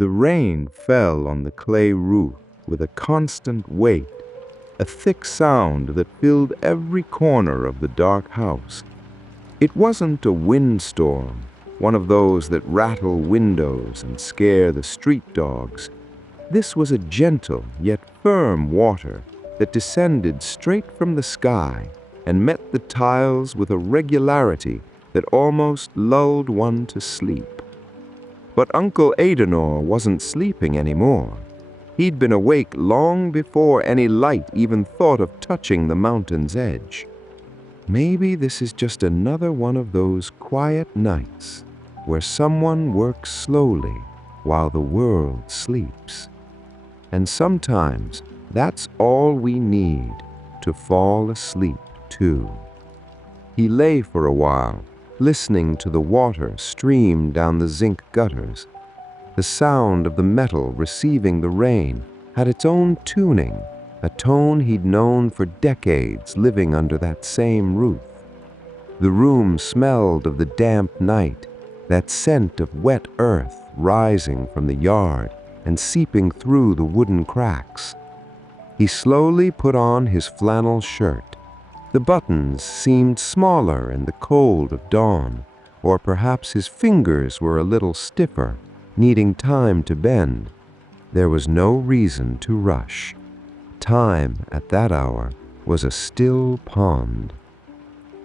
The rain fell on the clay roof with a constant weight, a thick sound that filled every corner of the dark house. It wasn't a windstorm, one of those that rattle windows and scare the street dogs. This was a gentle yet firm water that descended straight from the sky and met the tiles with a regularity that almost lulled one to sleep. But Uncle Adenor wasn't sleeping anymore. He'd been awake long before any light even thought of touching the mountain's edge. Maybe this is just another one of those quiet nights where someone works slowly while the world sleeps. And sometimes that's all we need to fall asleep too. He lay for a while, listening to the water stream down the zinc gutters. The sound of the metal receiving the rain had its own tuning, a tone he'd known for decades living under that same roof. The room smelled of the damp night, that scent of wet earth rising from the yard and seeping through the wooden cracks. He slowly put on his flannel shirt. The buttons seemed smaller in the cold of dawn, or perhaps his fingers were a little stiffer, needing time to bend. There was no reason to rush. Time at that hour was a still pond.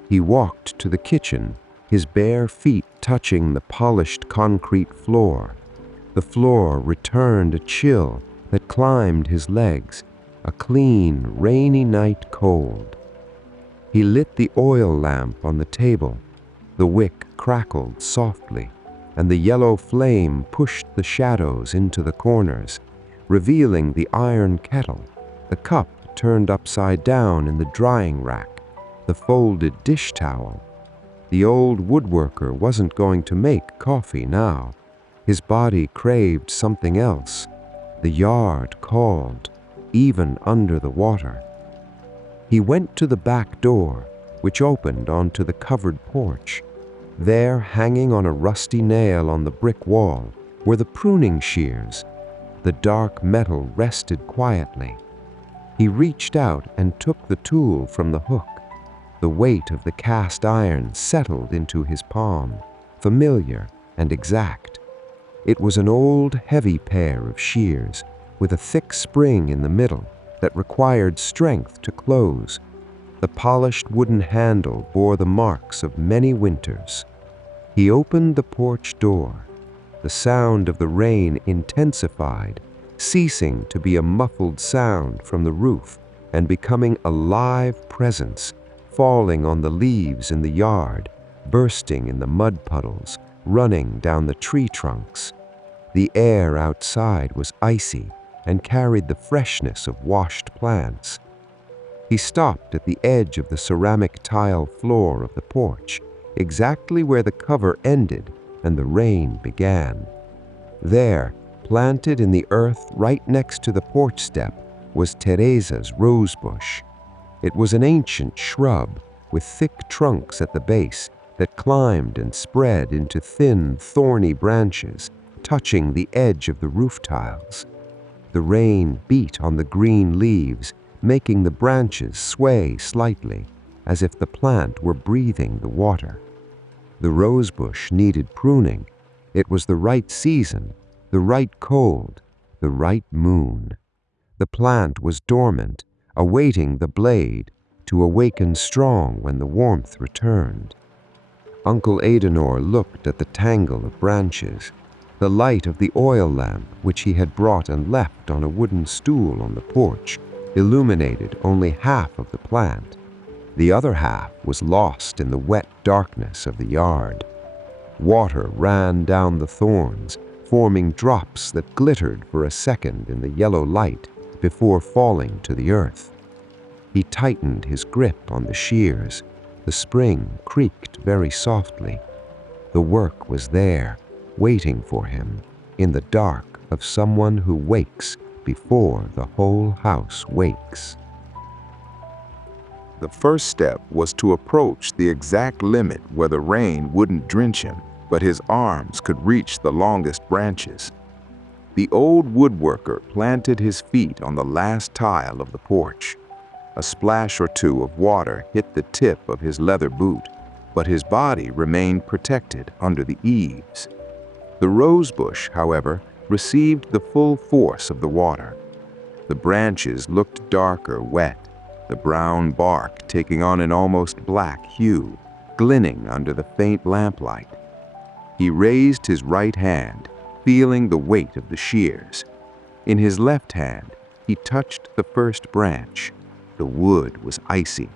He walked to the kitchen, his bare feet touching the polished concrete floor. The floor returned a chill that climbed his legs, a clean, rainy night cold. He lit the oil lamp on the table. The wick crackled softly, and the yellow flame pushed the shadows into the corners, revealing the iron kettle, the cup turned upside down in the drying rack, the folded dish towel. The old woodworker wasn't going to make coffee now. His body craved something else. The yard called, even under the water. He went to the back door, which opened onto the covered porch. There, hanging on a rusty nail on the brick wall, were the pruning shears. The dark metal rested quietly. He reached out and took the tool from the hook. The weight of the cast iron settled into his palm, familiar and exact. It was an old, heavy pair of shears with a thick spring in the middle that required strength to close. The polished wooden handle bore the marks of many winters. He opened the porch door. The sound of the rain intensified, ceasing to be a muffled sound from the roof and becoming a live presence, falling on the leaves in the yard, bursting in the mud puddles, running down the tree trunks. The air outside was icy and carried the freshness of washed plants. He stopped at the edge of the ceramic tile floor of the porch, exactly where the cover ended and the rain began. There, planted in the earth right next to the porch step, was Tereza's rosebush. It was an ancient shrub with thick trunks at the base that climbed and spread into thin, thorny branches, touching the edge of the roof tiles. The rain beat on the green leaves, making the branches sway slightly, as if the plant were breathing the water. The rosebush needed pruning. It was the right season, the right cold, the right moon. The plant was dormant, awaiting the blade to awaken strong when the warmth returned. Uncle Adenor looked at the tangle of branches. The light of the oil lamp, which he had brought and left on a wooden stool on the porch, illuminated only half of the plant. The other half was lost in the wet darkness of the yard. Water ran down the thorns, forming drops that glittered for a second in the yellow light before falling to the earth. He tightened his grip on the shears. The spring creaked very softly. The work was there, waiting for him, in the dark of someone who wakes before the whole house wakes. The first step was to approach the exact limit where the rain wouldn't drench him, but his arms could reach the longest branches. The old woodworker planted his feet on the last tile of the porch. A splash or two of water hit the tip of his leather boot, but his body remained protected under the eaves. The rosebush, however, received the full force of the water. The branches looked darker wet, the brown bark taking on an almost black hue, glinting under the faint lamplight. He raised his right hand, feeling the weight of the shears. In his left hand, he touched the first branch. The wood was icy.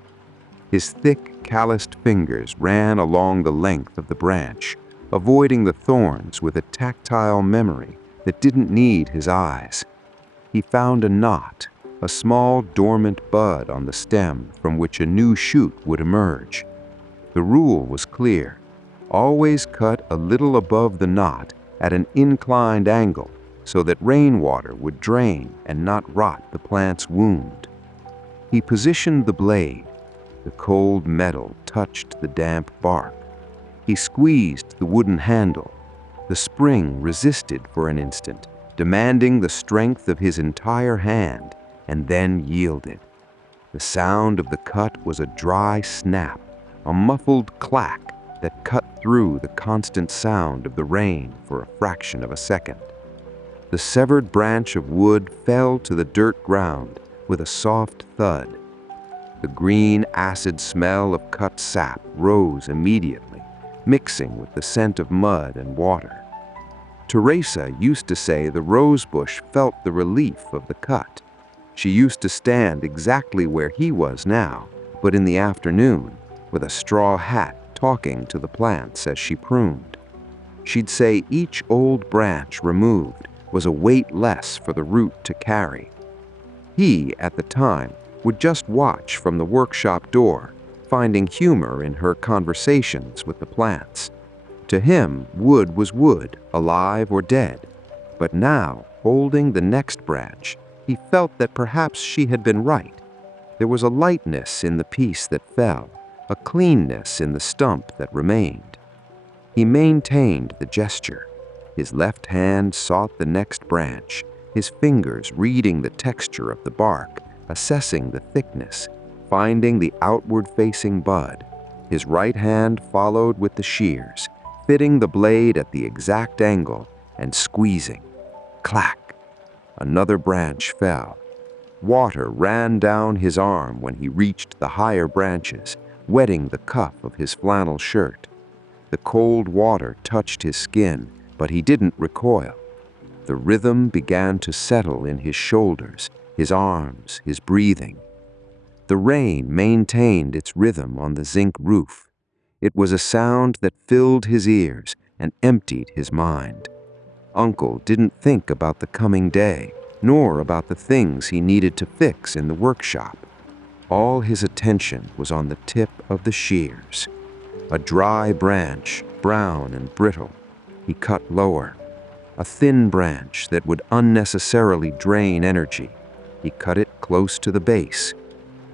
His thick, calloused fingers ran along the length of the branch, avoiding the thorns with a tactile memory that didn't need his eyes. He found a knot, a small dormant bud on the stem from which a new shoot would emerge. The rule was clear. Always cut a little above the knot at an inclined angle so that rainwater would drain and not rot the plant's wound. He positioned the blade. The cold metal touched the damp bark. He squeezed the wooden handle. The spring resisted for an instant, demanding the strength of his entire hand, and then yielded. The sound of the cut was a dry snap, a muffled clack that cut through the constant sound of the rain for a fraction of a second. The severed branch of wood fell to the dirt ground with a soft thud. The green, acid smell of cut sap rose immediately, mixing with the scent of mud and water. Tereza used to say the rosebush felt the relief of the cut. She used to stand exactly where he was now, but in the afternoon, with a straw hat, talking to the plants as she pruned. She'd say each old branch removed was a weight less for the root to carry. He, at the time, would just watch from the workshop door, finding humor in her conversations with the plants. To him, wood was wood, alive or dead. But now, holding the next branch, he felt that perhaps she had been right. There was a lightness in the piece that fell, a cleanness in the stump that remained. He maintained the gesture. His left hand sought the next branch, his fingers reading the texture of the bark, assessing the thickness, finding the outward-facing bud. His right hand followed with the shears, fitting the blade at the exact angle and squeezing. Clack! Another branch fell. Water ran down his arm when he reached the higher branches, wetting the cuff of his flannel shirt. The cold water touched his skin, but he didn't recoil. The rhythm began to settle in his shoulders, his arms, his breathing. The rain maintained its rhythm on the zinc roof. It was a sound that filled his ears and emptied his mind. Uncle didn't think about the coming day, nor about the things he needed to fix in the workshop. All his attention was on the tip of the shears. A dry branch, brown and brittle, he cut lower. A thin branch that would unnecessarily drain energy. He cut it close to the base.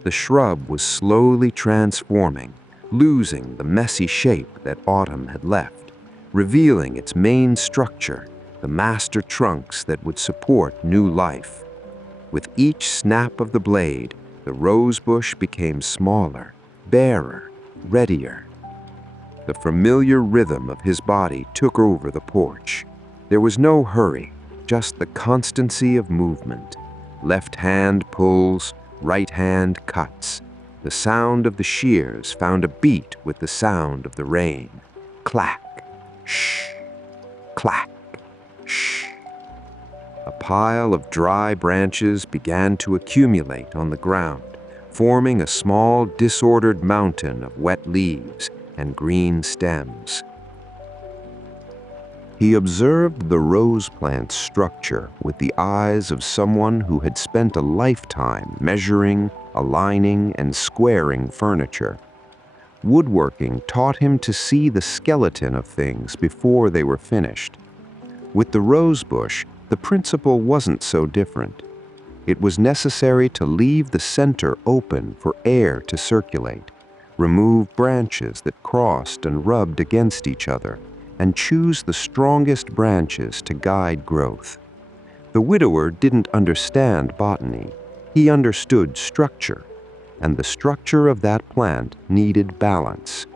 The shrub was slowly transforming, losing the messy shape that autumn had left, revealing its main structure, the master trunks that would support new life. With each snap of the blade, the rosebush became smaller, barer, readier. The familiar rhythm of his body took over the porch. There was no hurry, just the constancy of movement. Left hand pulls, right hand cuts. The sound of the shears found a beat with the sound of the rain. Clack, shh, clack, shh. A pile of dry branches began to accumulate on the ground, forming a small, disordered mountain of wet leaves and green stems. He observed the rose plant's structure with the eyes of someone who had spent a lifetime measuring, aligning, and squaring furniture. Woodworking taught him to see the skeleton of things before they were finished. With the rosebush, the principle wasn't so different. It was necessary to leave the center open for air to circulate, remove branches that crossed and rubbed against each other, and choose the strongest branches to guide growth. The widower didn't understand botany. He understood structure, and the structure of that plant needed balance.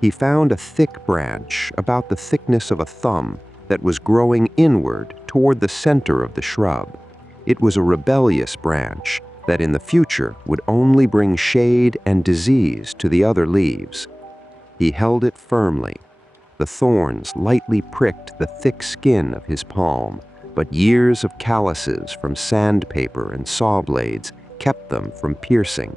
He found a thick branch about the thickness of a thumb that was growing inward toward the center of the shrub. It was a rebellious branch that in the future would only bring shade and disease to the other leaves. He held it firmly. The thorns lightly pricked the thick skin of his palm, but years of calluses from sandpaper and saw blades kept them from piercing.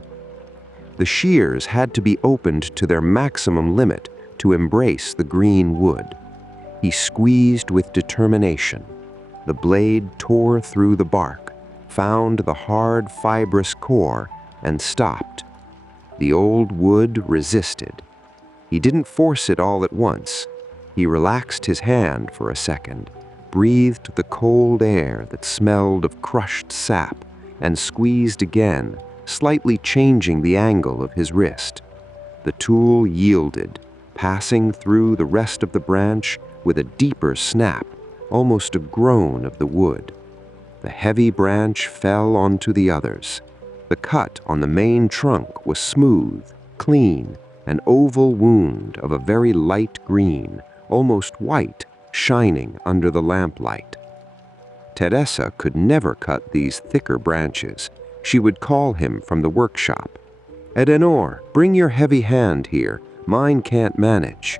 The shears had to be opened to their maximum limit to embrace the green wood. He squeezed with determination. The blade tore through the bark, found the hard fibrous core, and stopped. The old wood resisted. He didn't force it all at once. He relaxed his hand for a second, breathed the cold air that smelled of crushed sap, and squeezed again, slightly changing the angle of his wrist. The tool yielded, passing through the rest of the branch with a deeper snap, almost a groan of the wood. The heavy branch fell onto the others. The cut on the main trunk was smooth, clean, an oval wound of a very light green, almost white, shining under the lamplight. Tereza could never cut these thicker branches. She would call him from the workshop. "Adenor, bring your heavy hand here. Mine can't manage."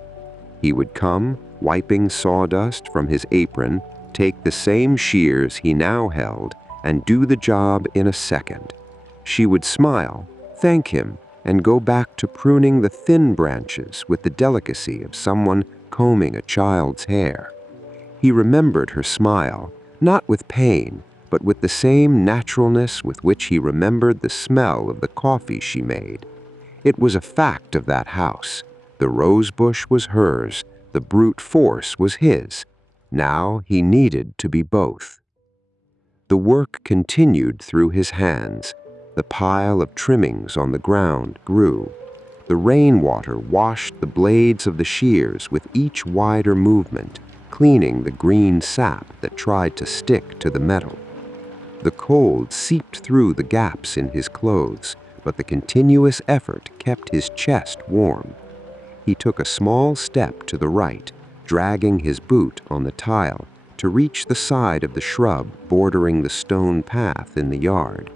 He would come, wiping sawdust from his apron, take the same shears he now held, and do the job in a second. She would smile, thank him, and go back to pruning the thin branches with the delicacy of someone combing a child's hair. He remembered her smile, not with pain, but with the same naturalness with which he remembered the smell of the coffee she made. It was a fact of that house. The rosebush was hers, the brute force was his. Now he needed to be both. The work continued through his hands. The pile of trimmings on the ground grew. The rainwater washed the blades of the shears with each wider movement, cleaning the green sap that tried to stick to the metal. The cold seeped through the gaps in his clothes, but the continuous effort kept his chest warm. He took a small step to the right, dragging his boot on the tile to reach the side of the shrub bordering the stone path in the yard.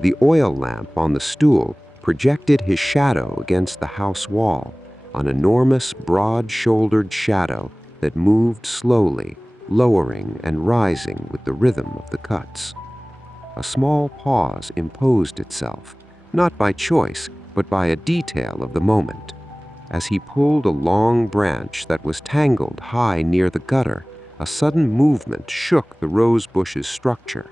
The oil lamp on the stool projected his shadow against the house wall, an enormous, broad-shouldered shadow that moved slowly, lowering and rising with the rhythm of the cuts. A small pause imposed itself, not by choice, but by a detail of the moment. As he pulled a long branch that was tangled high near the gutter, a sudden movement shook the rosebush's structure.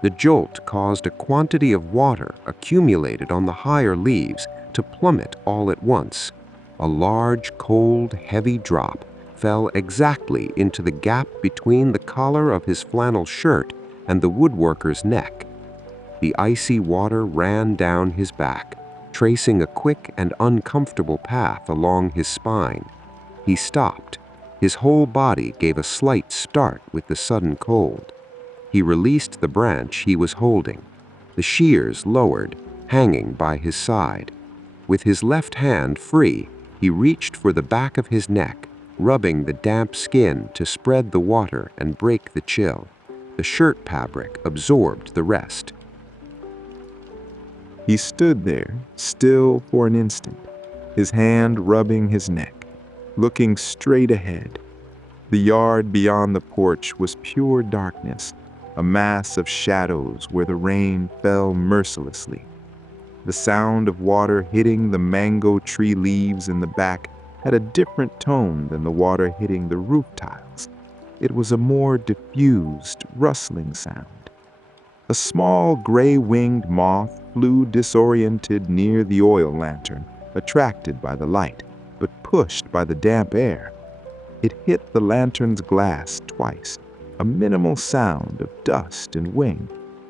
The jolt caused a quantity of water accumulated on the higher leaves to plummet all at once. A large, cold, heavy drop fell exactly into the gap between the collar of his flannel shirt and the woodworker's neck. The icy water ran down his back, tracing a quick and uncomfortable path along his spine. He stopped. His whole body gave a slight start with the sudden cold. He released the branch he was holding. The shears lowered, hanging by his side. With his left hand free, he reached for the back of his neck, rubbing the damp skin to spread the water and break the chill. The shirt fabric absorbed the rest. He stood there, still for an instant, his hand rubbing his neck, looking straight ahead. The yard beyond the porch was pure darkness, a mass of shadows where the rain fell mercilessly. The sound of water hitting the mango tree leaves in the back had a different tone than the water hitting the roof tiles. It was a more diffused, rustling sound. A small gray-winged moth flew disoriented near the oil lantern, attracted by the light, but pushed by the damp air. It hit the lantern's glass twice, a minimal sound of dust and wing,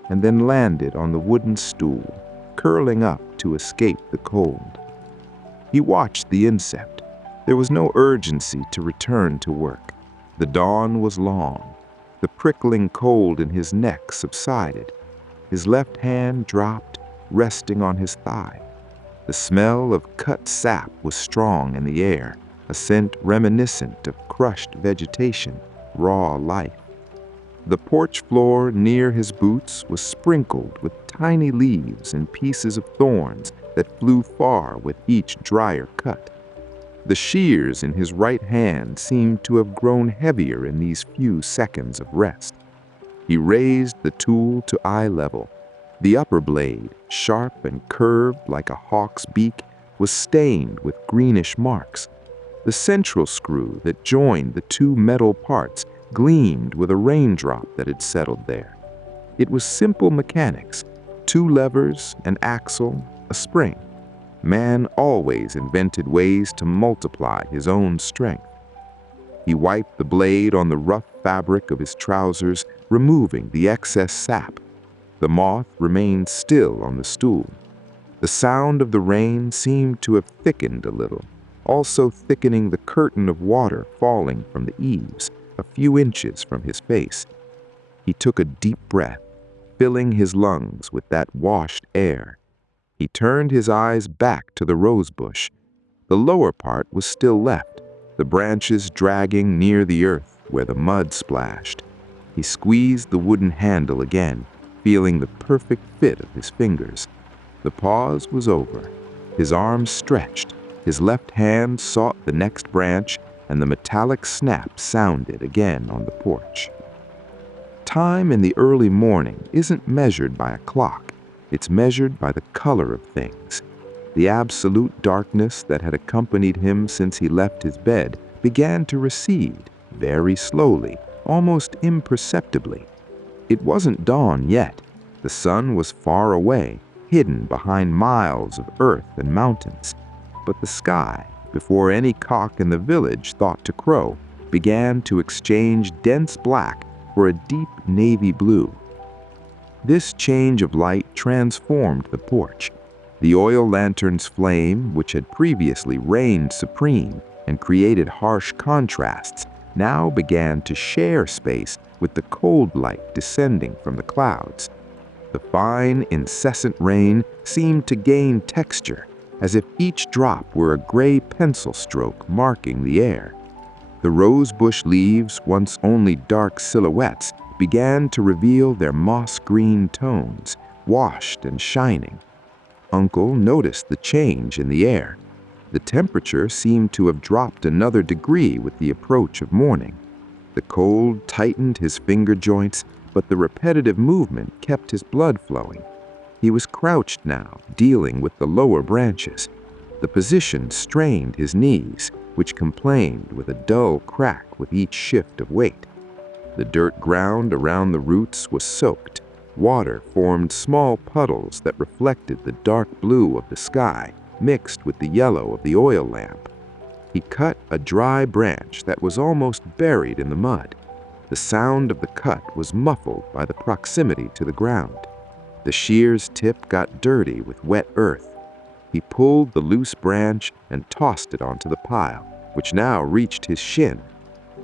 and then landed on the wooden stool, curling up to escape the cold. He watched the insect. There was no urgency to return to work. The dawn was long. The prickling cold in his neck subsided. His left hand dropped, resting on his thigh. The smell of cut sap was strong in the air, a scent reminiscent of crushed vegetation, raw life. The porch floor near his boots was sprinkled with tiny leaves and pieces of thorns that flew far with each drier cut. The shears in his right hand seemed to have grown heavier in these few seconds of rest. He raised the tool to eye level. The upper blade, sharp and curved like a hawk's beak, was stained with greenish marks. The central screw that joined the two metal parts gleamed with a raindrop that had settled there. It was simple mechanics: 2 levers, an axle, a spring. Man always invented ways to multiply his own strength. He wiped the blade on the rough fabric of his trousers, removing the excess sap. The moth remained still on the stool. The sound of the rain seemed to have thickened a little, also thickening the curtain of water falling from the eaves, a few inches from his face. He took a deep breath, filling his lungs with that washed air. He turned his eyes back to the rosebush. The lower part was still left, the branches dragging near the earth where the mud splashed. He squeezed the wooden handle again, feeling the perfect fit of his fingers. The pause was over. His arms stretched, his left hand sought the next branch, and the metallic snap sounded again on the porch. Time in the early morning isn't measured by a clock. It's measured by the color of things. The absolute darkness that had accompanied him since he left his bed began to recede, very slowly, almost imperceptibly. It wasn't dawn yet. The sun was far away, hidden behind miles of earth and mountains. But the sky, before any cock in the village thought to crow, began to exchange dense black for a deep navy blue. This change of light transformed the porch. The oil lantern's flame, which had previously reigned supreme and created harsh contrasts, now began to share space with the cold light descending from the clouds. The fine, incessant rain seemed to gain texture, as if each drop were a gray pencil stroke marking the air. The rosebush leaves, once only dark silhouettes, began to reveal their moss-green tones, washed and shining. Uncle noticed the change in the air. The temperature seemed to have dropped another degree with the approach of morning. The cold tightened his finger joints, but the repetitive movement kept his blood flowing. He was crouched now, dealing with the lower branches. The position strained his knees, which complained with a dull crack with each shift of weight. The dirt ground around the roots was soaked. Water formed small puddles that reflected the dark blue of the sky, mixed with the yellow of the oil lamp. He cut a dry branch that was almost buried in the mud. The sound of the cut was muffled by the proximity to the ground. The shear's tip got dirty with wet earth. He pulled the loose branch and tossed it onto the pile, which now reached his shin.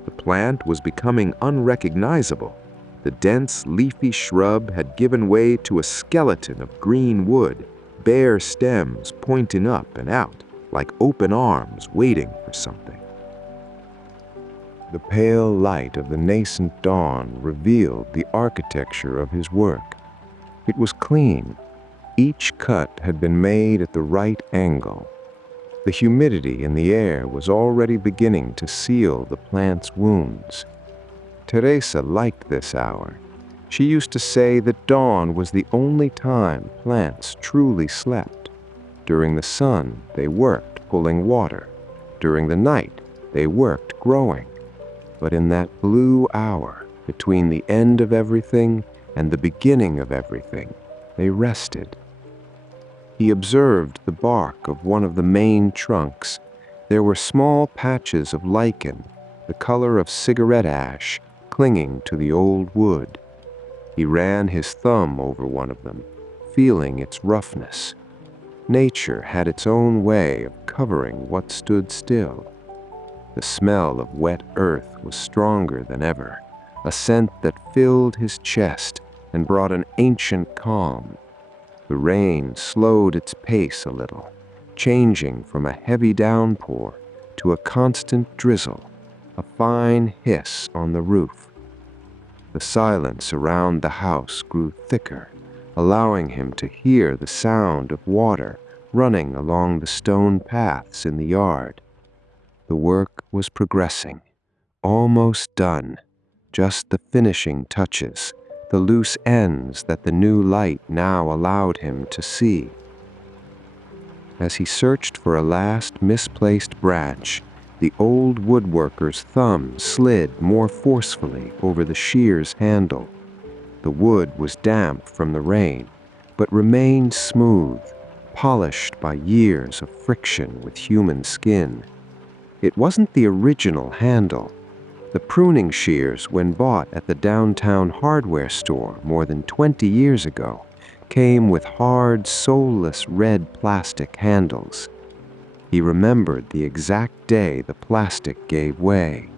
The plant was becoming unrecognizable. The dense, leafy shrub had given way to a skeleton of green wood, bare stems pointing up and out, like open arms waiting for something. The pale light of the nascent dawn revealed the architecture of his work. It was clean. Each cut had been made at the right angle. The humidity in the air was already beginning to seal the plant's wounds. Tereza liked this hour. She used to say that dawn was the only time plants truly slept. During the sun, they worked pulling water. During the night, they worked growing. But in that blue hour, between the end of everything and the beginning of everything, they rested. He observed the bark of one of the main trunks. There were small patches of lichen, the color of cigarette ash, clinging to the old wood. He ran his thumb over one of them, feeling its roughness. Nature had its own way of covering what stood still. The smell of wet earth was stronger than ever, a scent that filled his chest and brought an ancient calm. The rain slowed its pace a little, changing from a heavy downpour to a constant drizzle, a fine hiss on the roof. The silence around the house grew thicker, allowing him to hear the sound of water running along the stone paths in the yard. The work was progressing, almost done, just the finishing touches, the loose ends that the new light now allowed him to see. As he searched for a last misplaced branch, the old woodworker's thumb slid more forcefully over the shear's handle. The wood was damp from the rain, but remained smooth, polished by years of friction with human skin. It wasn't the original handle. The pruning shears, when bought at the downtown hardware store more than 20 years ago, came with hard, soulless red plastic handles. He remembered the exact day the plastic gave way.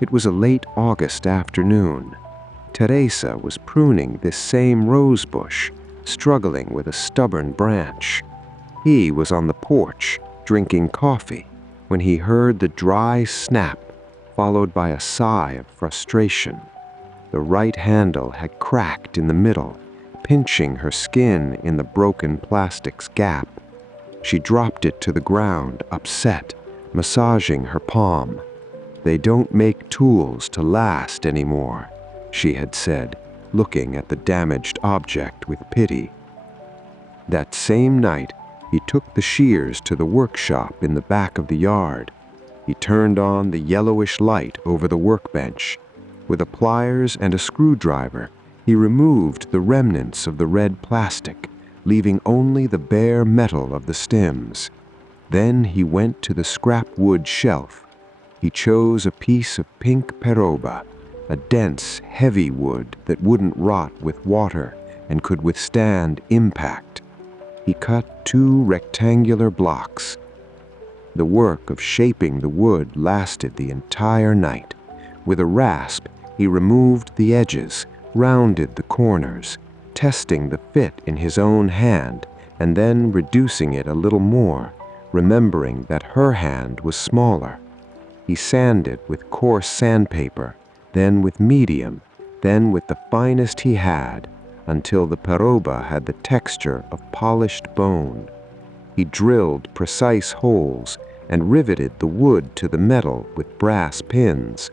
It was a late August afternoon. Tereza was pruning this same rose bush, struggling with a stubborn branch. He was on the porch, drinking coffee, when he heard the dry snap, followed by a sigh of frustration. The right handle had cracked in the middle, pinching her skin in the broken plastic's gap. She dropped it to the ground, upset, massaging her palm. "They don't make tools to last anymore," she had said, looking at the damaged object with pity. That same night, he took the shears to the workshop in the back of the yard. He turned on the yellowish light over the workbench. With a pliers and a screwdriver, he removed the remnants of the red plastic, leaving only the bare metal of the stems. Then he went to the scrap wood shelf. He chose a piece of pink peroba, a dense, heavy wood that wouldn't rot with water and could withstand impact. He cut 2 rectangular blocks. The work of shaping the wood lasted the entire night. With a rasp, he removed the edges, rounded the corners, testing the fit in his own hand, and then reducing it a little more, remembering that her hand was smaller. He sanded with coarse sandpaper, then with medium, then with the finest he had, until the peroba had the texture of polished bone. He drilled precise holes and riveted the wood to the metal with brass pins.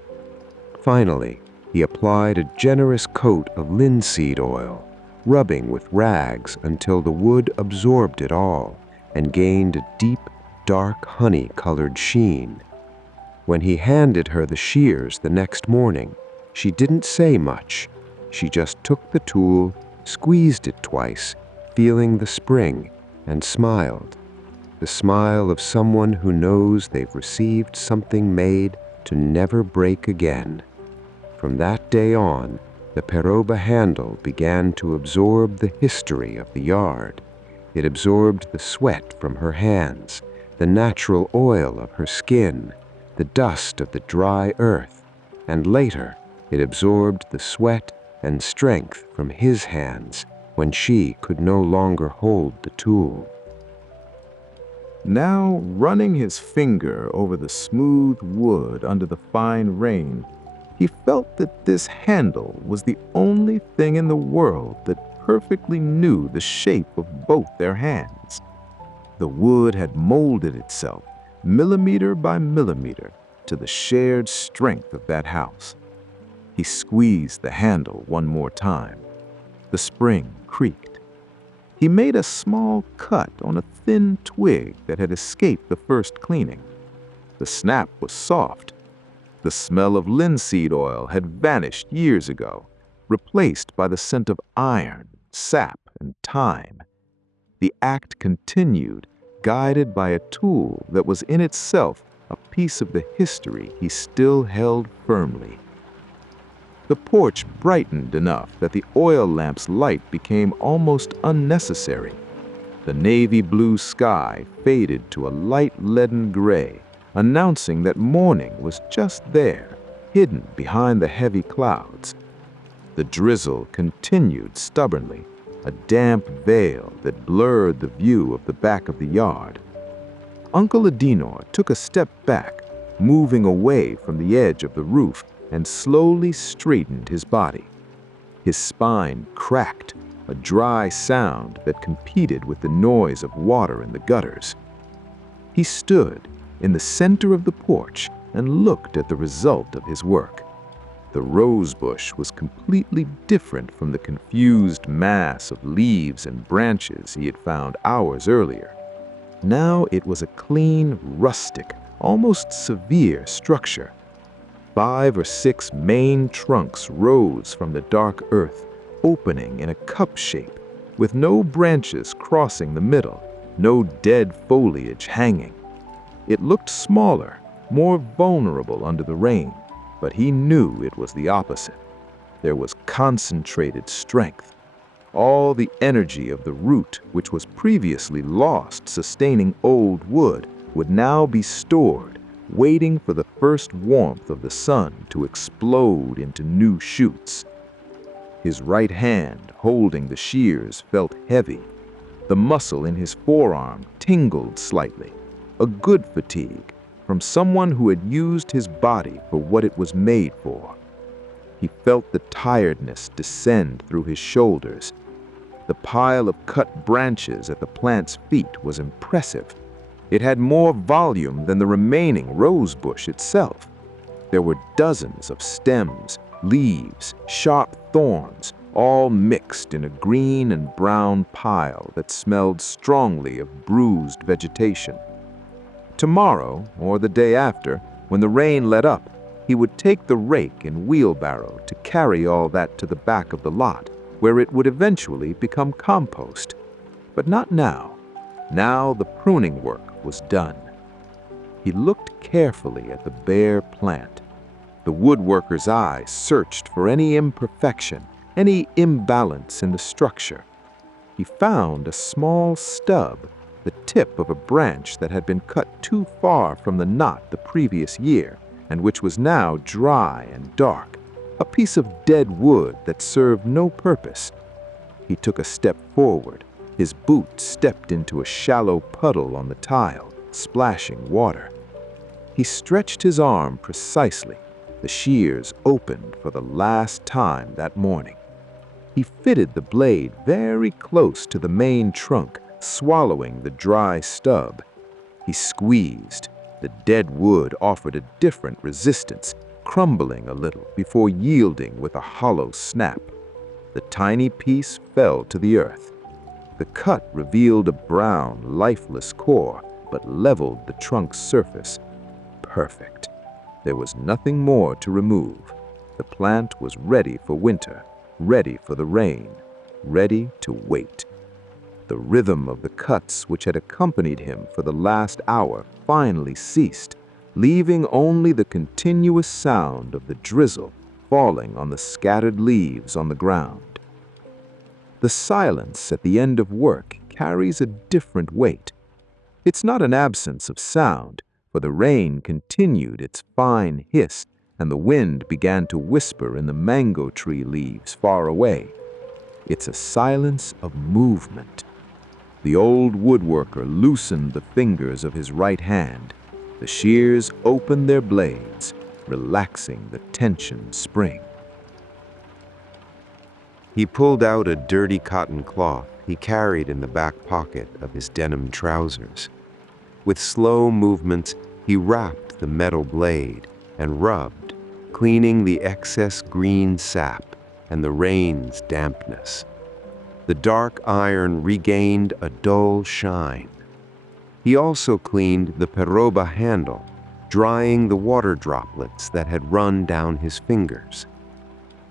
Finally, he applied a generous coat of linseed oil, rubbing with rags until the wood absorbed it all and gained a deep, dark honey-colored sheen. When he handed her the shears the next morning, she didn't say much. She just took the tool, squeezed it twice, feeling the spring, and smiled. The smile of someone who knows they've received something made to never break again. From that day on, the peroba handle began to absorb the history of the yard. It absorbed the sweat from her hands, the natural oil of her skin, the dust of the dry earth, and later it absorbed the sweat and strength from his hands when she could no longer hold the tool. Now, running his finger over the smooth wood under the fine rain, he felt that this handle was the only thing in the world that perfectly knew the shape of both their hands. The wood had molded itself, millimeter by millimeter, to the shared strength of that house. He squeezed the handle one more time. The spring creaked. He made a small cut on a thin twig that had escaped the first cleaning. The snap was soft. The smell of linseed oil had vanished years ago, replaced by the scent of iron, sap, and thyme. The act continued, guided by a tool that was in itself a piece of the history he still held firmly. The porch brightened enough that the oil lamp's light became almost unnecessary. The navy blue sky faded to a light leaden gray, announcing that morning was just there. hidden behind the heavy clouds. The drizzle continued stubbornly, a damp veil that blurred the view of the back of the yard. Uncle Adenor took a step back, moving away from the edge of the roof, and slowly straightened his body. His spine cracked, a dry sound that competed with the noise of water in the gutters. He stood in the center of the porch and looked at the result of his work. The rose bush was completely different from the confused mass of leaves and branches he had found hours earlier. Now it was a clean, rustic, almost severe structure. 5 or 6 main trunks rose from the dark earth, opening in a cup shape, with no branches crossing the middle, no dead foliage hanging. It looked smaller, more vulnerable under the rain, but he knew it was the opposite. There was concentrated strength. All the energy of the root, which was previously lost sustaining old wood, would now be stored, waiting for the first warmth of the sun to explode into new shoots. His right hand, holding the shears, felt heavy. The muscle in his forearm tingled slightly, a good fatigue from someone who had used his body for what it was made for. He felt the tiredness descend through his shoulders. The pile of cut branches at the plant's feet was impressive. It had more volume than the remaining rose bush itself. There were dozens of stems, leaves, sharp thorns, all mixed in a green and brown pile that smelled strongly of bruised vegetation. Tomorrow, or the day after, when the rain let up, he would take the rake and wheelbarrow to carry all that to the back of the lot, where it would eventually become compost. But not now. Now the pruning work was done. He looked carefully at the bare plant. The woodworker's eye searched for any imperfection, any imbalance in the structure. He found a small stub, the tip of a branch that had been cut too far from the knot the previous year, and which was now dry and dark, a piece of dead wood that served no purpose. He took a step forward. His boot stepped into a shallow puddle on the tile, splashing water. He stretched his arm precisely. The shears opened for the last time that morning. He fitted the blade very close to the main trunk, swallowing the dry stub. He squeezed. The dead wood offered a different resistance, crumbling a little before yielding with a hollow snap. The tiny piece fell to the earth. The cut revealed a brown, lifeless core, but leveled the trunk's surface. Perfect. There was nothing more to remove. The plant was ready for winter, ready for the rain, ready to wait. The rhythm of the cuts which had accompanied him for the last hour finally ceased, leaving only the continuous sound of the drizzle falling on the scattered leaves on the ground. The silence at the end of work carries a different weight. It's not an absence of sound, for the rain continued its fine hiss, and the wind began to whisper in the mango tree leaves far away. It's a silence of movement. The old woodworker loosened the fingers of his right hand. The shears opened their blades, relaxing the tension spring. He pulled out a dirty cotton cloth he carried in the back pocket of his denim trousers. With slow movements, he wrapped the metal blade and rubbed, cleaning the excess green sap and the rain's dampness. The dark iron regained a dull shine. He also cleaned the peroba handle, drying the water droplets that had run down his fingers.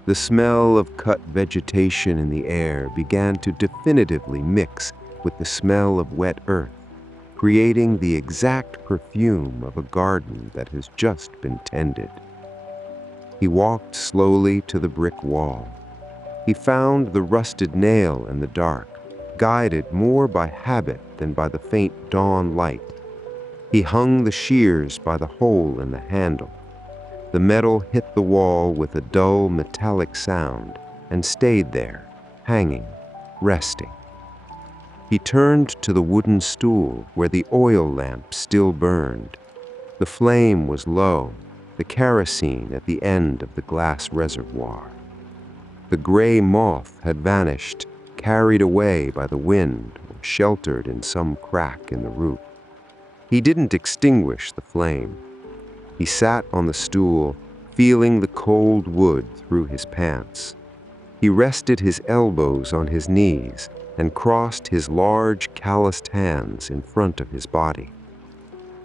The smell of cut vegetation in the air began to definitively mix with the smell of wet earth, creating the exact perfume of a garden that has just been tended. He walked slowly to the brick wall. He found the rusted nail in the dark, guided more by habit than by the faint dawn light. He hung the shears by the hole in the handle. The metal hit the wall with a dull metallic sound and stayed there, hanging, resting. He turned to the wooden stool where the oil lamp still burned. The flame was low, the kerosene at the end of the glass reservoir. The gray moth had vanished, carried away by the wind or sheltered in some crack in the roof. He didn't extinguish the flame. He sat on the stool, feeling the cold wood through his pants. He rested his elbows on his knees and crossed his large, calloused hands in front of his body.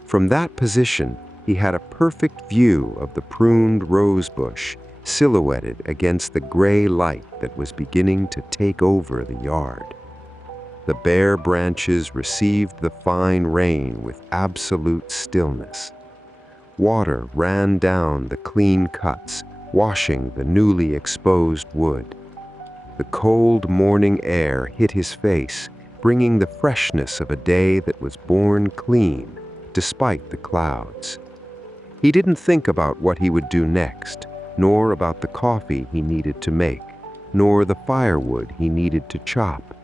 From that position, he had a perfect view of the pruned rose bush silhouetted against the gray light that was beginning to take over the yard. The bare branches received the fine rain with absolute stillness. Water ran down the clean cuts, washing the newly exposed wood. The cold morning air hit his face, bringing the freshness of a day that was born clean, despite the clouds. He didn't think about what he would do next, nor about the coffee he needed to make, nor the firewood he needed to chop.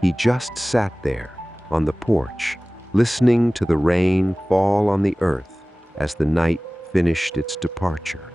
He just sat there, on the porch, listening to the rain fall on the earth as the night finished its departure.